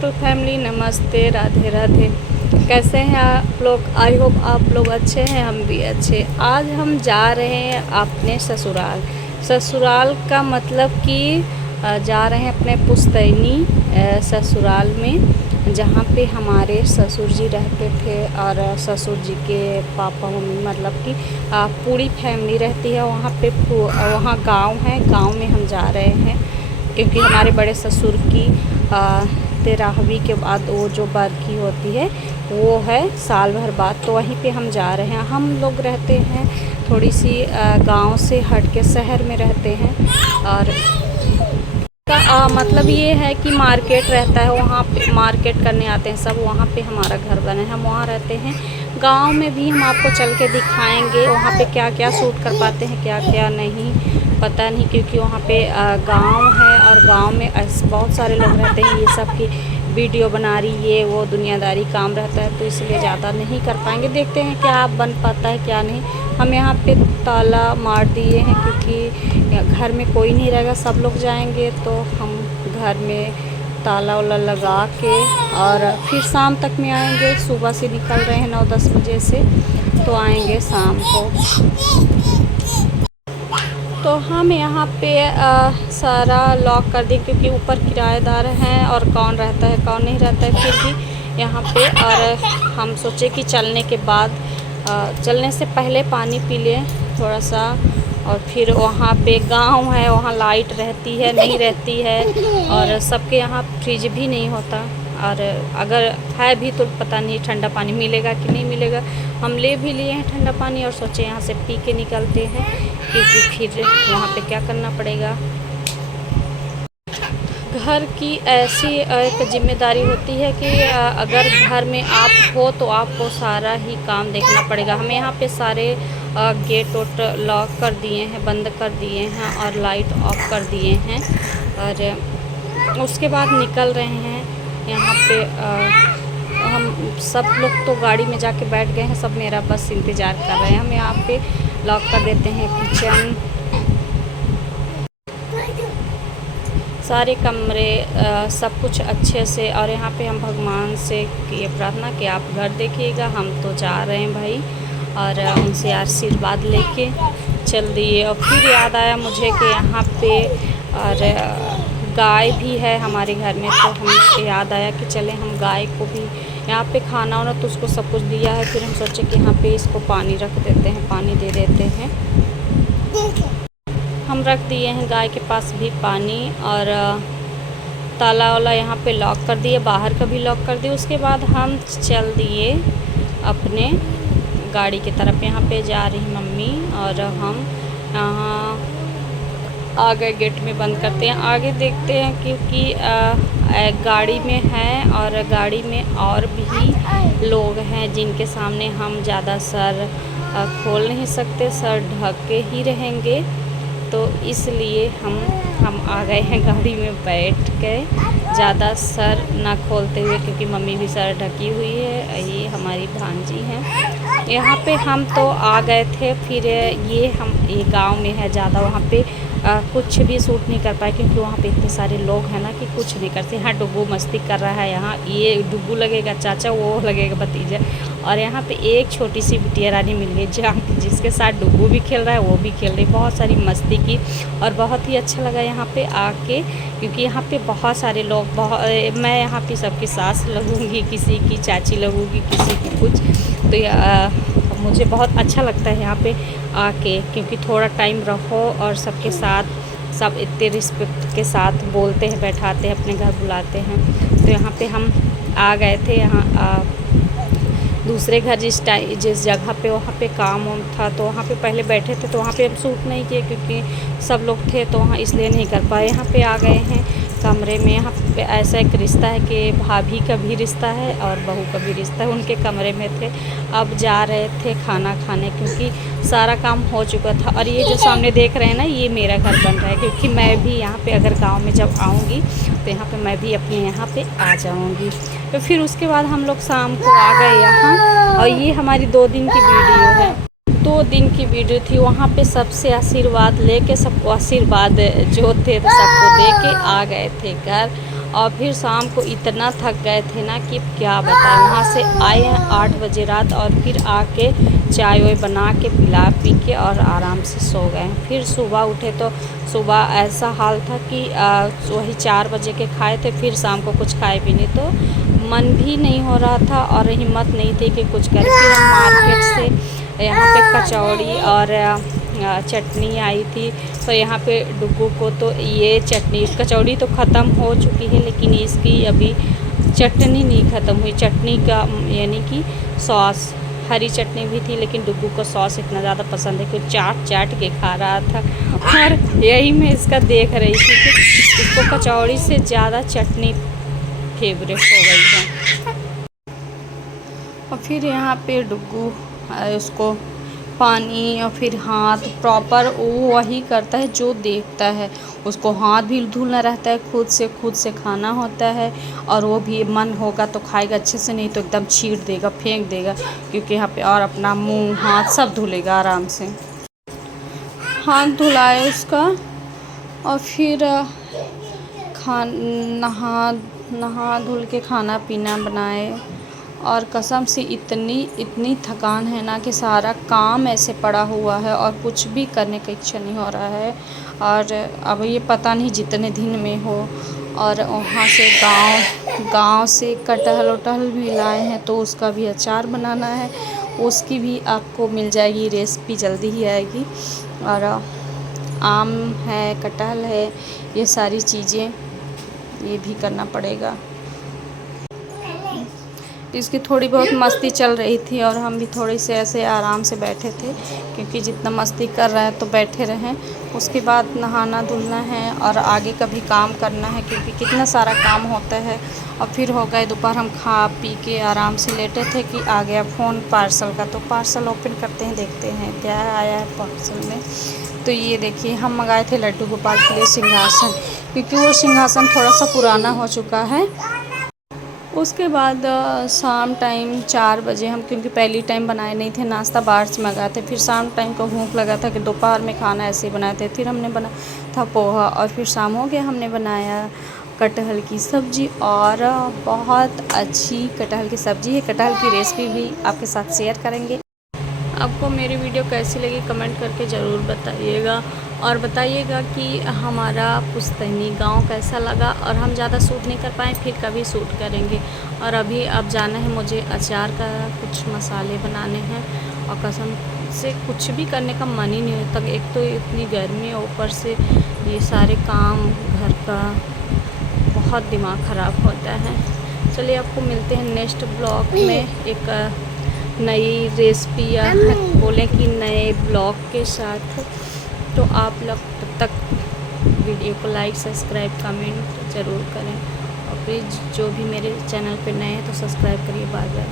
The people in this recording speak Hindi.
टू फैमिली, नमस्ते, राधे राधे। कैसे हैं आप लोग? आई होप आप लोग अच्छे हैं, हम भी अच्छे। आज हम जा रहे हैं अपने ससुराल। ससुराल का मतलब कि जा रहे हैं अपने पुश्तैनी ससुराल में, जहाँ पे हमारे ससुर जी रहते थे और ससुर जी के पापा मम्मी, मतलब कि पूरी फैमिली रहती है वहाँ पे। वहाँ गांव है, गांव में हम जा रहे हैं क्योंकि हमारे बड़े ससुर की 13वीं के बाद वो जो बरखी होती है वो है साल भर बाद, तो वहीं पे हम जा रहे हैं। हम लोग रहते हैं थोड़ी सी गांव से हट के, शहर में रहते हैं। और मतलब ये है कि मार्केट रहता है वहाँ पे, मार्केट करने आते हैं सब, वहाँ पे हमारा घर बना है, हम वहाँ रहते हैं। गांव में भी हम आपको चल के दिखाएंगे वहाँ पे क्या क्या शूट कर पाते हैं, क्या क्या नहीं पता नहीं, क्योंकि वहाँ पे गांव है और गांव में बहुत सारे लोग रहते हैं। ये सब की वीडियो बना रही, ये वो दुनियादारी काम रहता है, तो इसलिए ज़्यादा नहीं कर पाएंगे। देखते हैं क्या बन पाता है क्या नहीं। हम यहाँ पे ताला मार दिए हैं क्योंकि घर में कोई नहीं रहेगा, सब लोग जाएंगे, तो हम घर में ताला वाला लगा के और फिर शाम तक में आएंगे। सुबह से निकल रहे हैं 9-10 बजे से, तो आएंगे शाम को। तो हम यहाँ पे सारा लॉक कर दें क्योंकि ऊपर किराएदार हैं और कौन रहता है कौन नहीं रहता है फिर भी यहाँ पे। और हम सोचे कि चलने के बाद, चलने से पहले पानी पी लें थोड़ा सा। और फिर वहाँ पे गांव है, वहाँ लाइट रहती है नहीं रहती है, और सबके यहाँ फ्रिज भी नहीं होता, और अगर है भी तो पता नहीं ठंडा पानी मिलेगा कि नहीं मिलेगा। हम ले भी लिए हैं ठंडा पानी और सोचे यहाँ से पी के निकलते हैं, क्योंकि फिर वहाँ पे क्या करना पड़ेगा। घर की ऐसी एक जिम्मेदारी होती है कि अगर घर में आप हो तो आपको सारा ही काम देखना पड़ेगा। हमें यहाँ पे सारे गेट वोट लॉक कर दिए हैं, बंद कर दिए हैं और लाइट ऑफ कर दिए हैं। और उसके बाद निकल रहे हैं यहाँ पे। हम सब लोग तो गाड़ी में जाके बैठ गए हैं, सब मेरा बस इंतज़ार कर रहे हैं। हम यहाँ पे लॉक कर देते हैं किचन, सारे कमरे, सब कुछ अच्छे से। और यहाँ पे हम भगवान से ये प्रार्थना कि आप घर देखिएगा, हम तो जा रहे हैं भाई, और उनसे आशीर्वाद लेके चल दिए। और फिर याद आया मुझे कि यहाँ पे और गाय भी है हमारे घर में, तो हमें याद आया कि चले हम गाय को भी यहाँ पे खाना वाना तो उसको सब कुछ दिया है। फिर हम सोचे कि यहाँ पे इसको पानी रख देते हैं, पानी दे देते हैं। हम रख दिए हैं गाय के पास भी पानी, और ताला वाला यहाँ पे लॉक कर दिए, बाहर का भी लॉक कर दिए। उसके बाद हम चल दिए अपने गाड़ी की तरफ। यहाँ पे जा रही मम्मी और हम यहाँ आ गए, गेट में बंद करते हैं। आगे देखते हैं क्योंकि गाड़ी में हैं और गाड़ी में और भी लोग हैं जिनके सामने हम ज़्यादा सर खोल नहीं सकते, सर ढक के ही रहेंगे, तो इसलिए हम आ गए हैं गाड़ी में बैठ के, ज़्यादा सर ना खोलते हुए, क्योंकि मम्मी भी सर ढकी हुई है। ये हमारी भांजी हैं। यहाँ पे हम तो आ गए थे, फिर ये गांव में है ज़्यादा, वहाँ पे कुछ भी शूट नहीं कर पाए क्योंकि वहाँ पे इतने सारे लोग हैं ना कि कुछ नहीं करते। यहाँ डुग्गू मस्ती कर रहा है, यहाँ ये डुग्गू लगेगा चाचा, वो लगेगा भतीजा। और यहाँ पे एक छोटी सी बिटिया रानी मिल गई जिसके साथ डुग्गू भी खेल रहा है, वो भी खेल रही। बहुत सारी मस्ती की और बहुत ही अच्छा लगा यहाँ पे आके, क्योंकि यहाँ पे बहुत सारे लोग, मैं यहाँ पे सबकी सास लगूँगी, किसी की चाची लगूँगी, किसी की कुछ, तो मुझे बहुत अच्छा लगता है यहाँ पे आके, क्योंकि थोड़ा टाइम रहो और सबके साथ, सब इतने रिस्पेक्ट के साथ बोलते हैं, बैठाते हैं, अपने घर बुलाते हैं। तो यहाँ पे हम आ गए थे। यहाँ दूसरे घर जिस जगह पे वहाँ पे काम वाम था, तो वहाँ पे पहले बैठे थे, तो वहाँ पे हम शूट नहीं किए क्योंकि सब लोग थे, तो वहाँ इसलिए नहीं कर पाए। यहाँ पे आ गए हैं कमरे में। यहाँ पे ऐसा एक रिश्ता है कि भाभी का भी रिश्ता है और बहू का भी रिश्ता है, उनके कमरे में थे। अब जा रहे थे खाना खाने क्योंकि सारा काम हो चुका था। और ये जो सामने देख रहे हैं ना, ये मेरा घर बन रहा है, क्योंकि मैं भी यहाँ पे अगर गांव में जब आऊँगी तो यहाँ पे मैं भी अपने यहाँ पे आ जाऊँगी। तो फिर उसके बाद हम लोग शाम को आ गए यहाँ, और ये हमारी 2 दिन की वीडियो है। 2 दिन की वीडियो थी। वहाँ पे सबसे आशीर्वाद लेके, सबको आशीर्वाद जो थे तो सबको दे के आ गए थे घर। और फिर शाम को इतना थक गए थे ना कि क्या बताएं। वहाँ से आए हैं 8 बजे रात और फिर आके चाय वाय बना के पिला पी के और आराम से सो गए। फिर सुबह उठे तो सुबह ऐसा हाल था कि वही 4 बजे के खाए थे, फिर शाम को कुछ खाए भी नहीं, तो मन भी नहीं हो रहा था और हिम्मत नहीं थी कि कुछ करें। फिर हम मार्केट से यहाँ पे कचौड़ी और चटनी आई थी, तो यहाँ पे डुग्गू को तो ये चटनी, कचौड़ी तो ख़त्म हो चुकी है लेकिन इसकी अभी चटनी नहीं ख़त्म हुई। चटनी का यानी कि सॉस, हरी चटनी भी थी लेकिन डुग्गू को सॉस इतना ज़्यादा पसंद है कि चाट चाट के खा रहा था। और यही मैं इसका देख रही थी कि इसको कचौड़ी से ज़्यादा चटनी फेवरेट हो गई है। और फिर यहाँ पे डुग्गू उसको पानी और फिर हाथ प्रॉपर वो वही करता है जो देखता है। उसको हाथ भी धुलना रहता है, खुद से खाना होता है, और वो भी मन होगा तो खाएगा अच्छे से, नहीं तो एकदम छीट देगा, फेंक देगा, क्योंकि यहाँ पे और अपना मुंह हाथ सब धुलेगा आराम से। हाथ धुलाए उसका और फिर नहा धुल के खाना पीना बनाए। और कसम से इतनी थकान है ना कि सारा काम ऐसे पड़ा हुआ है और कुछ भी करने का इच्छा नहीं हो रहा है। और अब ये पता नहीं जितने दिन में हो। और वहाँ से गांव से कटहल वटहल भी लाए हैं, तो उसका भी अचार बनाना है, उसकी भी आपको मिल जाएगी रेसिपी, जल्दी ही आएगी। और आम है, कटहल है, ये सारी चीज़ें ये भी करना पड़ेगा। इसकी थोड़ी बहुत मस्ती चल रही थी और हम भी थोड़ी से ऐसे आराम से बैठे थे, क्योंकि जितना मस्ती कर रहा है तो बैठे रहें। उसके बाद नहाना धुलना है और आगे का भी काम करना है, क्योंकि कितना सारा काम होता है। और फिर हो गए दोपहर, हम खा पी के आराम से लेटे थे कि आ गया फ़ोन पार्सल का। तो पार्सल ओपन करते हैं, देखते हैं क्या आया है पार्सल में। तो ये देखिए, हम मंगाए थे लड्डू गोपाल के लिए सिंहासन, क्योंकि वो सिंहासन थोड़ा सा पुराना हो चुका है। उसके बाद शाम टाइम 4 बजे हम, क्योंकि पहली टाइम बनाए नहीं थे, नाश्ता बाहर से मंगाए थे, फिर शाम टाइम को भूख लगा था कि दोपहर में खाना ऐसे ही बनाए थे, फिर हमने बना था पोहा। और फिर शाम हो गया, हमने बनाया कटहल की सब्ज़ी, और बहुत अच्छी कटहल की सब्ज़ी है। कटहल की रेसिपी भी आपके साथ शेयर करेंगे। आपको मेरी वीडियो कैसी लगी कमेंट करके ज़रूर बताइएगा, और बताइएगा कि हमारा पुस्तैनी गांव कैसा लगा। और हम ज़्यादा शूट नहीं कर पाए, फिर कभी शूट करेंगे। और अभी अब जाना है मुझे अचार का कुछ मसाले बनाने हैं, और कसम से कुछ भी करने का मन ही नहीं होता। एक तो इतनी गर्मी है, ऊपर से ये सारे काम घर का, बहुत दिमाग ख़राब होता है। चलिए, आपको मिलते हैं नेक्स्ट ब्लॉग में एक नई रेसिपी, या बोलें कि नए ब्लॉग के साथ। तो आप लोग तब तक वीडियो को लाइक, सब्सक्राइब, कमेंट ज़रूर करें। और प्लीज़ जो भी मेरे चैनल पे नए हैं तो सब्सक्राइब करिए। Bye bye.